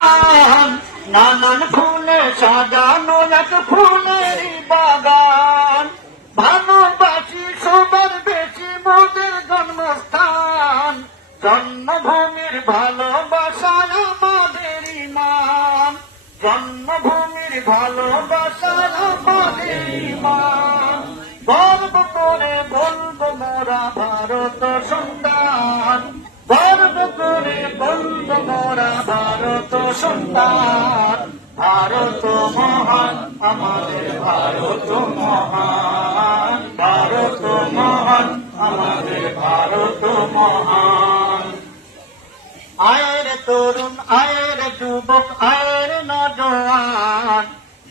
নানান ফুলে সাজানো এক ফুলের বাগান, ভালোবাসি সবার বেশি মোদের জন্মস্থান, জন্মভূমির ভালোবাসায় আমাদের ইমান, জন্মভূমির ভালোবাসায় আমাদের ইমান। গর্ব করে বলবো মোরা ভারত সন্তান, গর্ব করে বলবো মোরা ভারত সন্তান। ভারত মহান, আমাদের ভারত মহান, ভারত মহান, আমাদের ভারত মহান। আয়ের তরুণ, আয়ের যুবক, আয়ের নজওয়ান,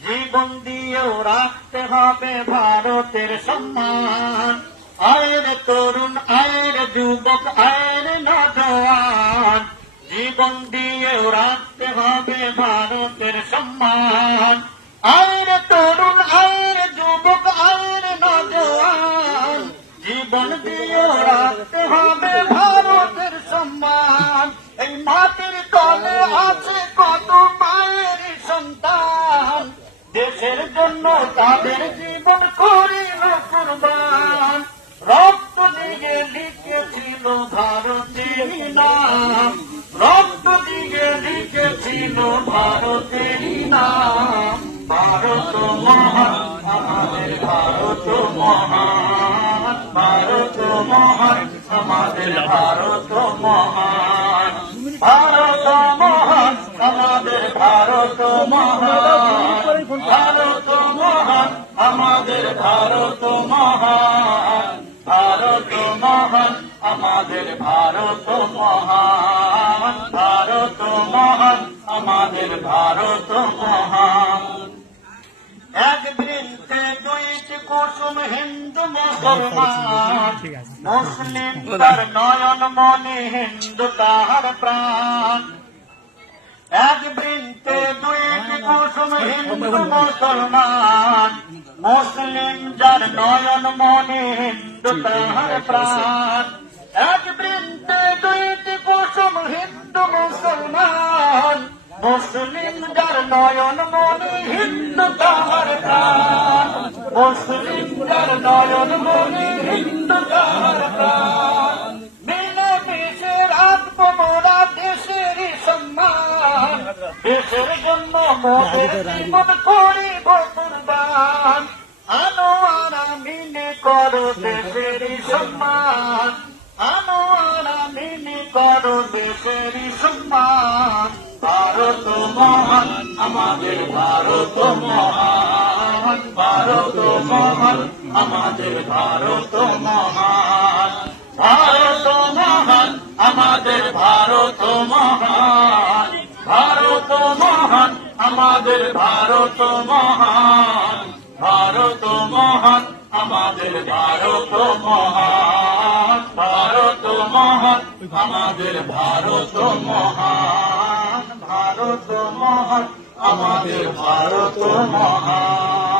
জীবন দিয়েও রাখতে হবে ভারতের সম্মান। আয়ের তরুণ, আয়ের যুবক, আয়ের নজওয়ান, জীবন দিয়েও রাখতে হবে ভারতের সম্মান। আয়ের তরুণ, আয়ের যুবক, আয়ের নজওয়ান, জীবন দিয়েও রাখতে হবে ভারতের সম্মান। এই মাটির তলে আছে কত মায়ের সন্তান, দেশের জন্য তাদের জীবন করিল কুরবান। রক্ত দিয়ে লিখেছিল ভারতের নাম, রক্ত দিয়ে লিখেছিল ভারতের নাম। ভারত মহান, আমাদের ভারত মহান, ভারত মহান, আমাদের ভারত মহান। ভারত মহান, আমাদের ভারত মহান, ভারত মহান, আমাদের ভারত মহান। ভারত মহান, আমাদের ভারত মহান, ভারত মহান, আমাদের ভারত মহান। এক বৃন্তে দুইটি কুসুম, হিন্দু মুসলমান, মুসলিম তার নয়ন মনে, হিন্দু তাহার প্রাণ। এক বৃন্তে দুইটি কুসুম, হিন্দু মুসলমান, মুসলিম যার নয়ন মনে, হিন্দু তাহার প্রাণ। এক বৃন্তে দুইটি কুসুম, হিন্দু মুসলমান, মুসলিম যার নয়ন মনে, হিন্দু তাহার প্রাণ। মুসলিম যার নয়ন মনে, হিন্দু তাহার প্রাণ। মিলে মিশে রাখবো মোরা দেশেরই সম্মান, দেশের জন্য মোদের জীবন করিব কুরবান। আনোয়ারা মিলে করো দেশেরই সম্মান, আনোয়ারা মিলে করো দেশেরই সম্মান। ভারত মহান, আমাদের ভারত মহান, ভারত মহান, আমাদের ভারত মহান। ভারত মহান, আমাদের ভারত মহান, ভারত মহান, আমাদের ভারত মহান। ভারত মহান, আমাদের ভারত মহান, ভারত মহান, আমাদের ভারত মহান। ভারত মহান, আমাদের ভারত মহান।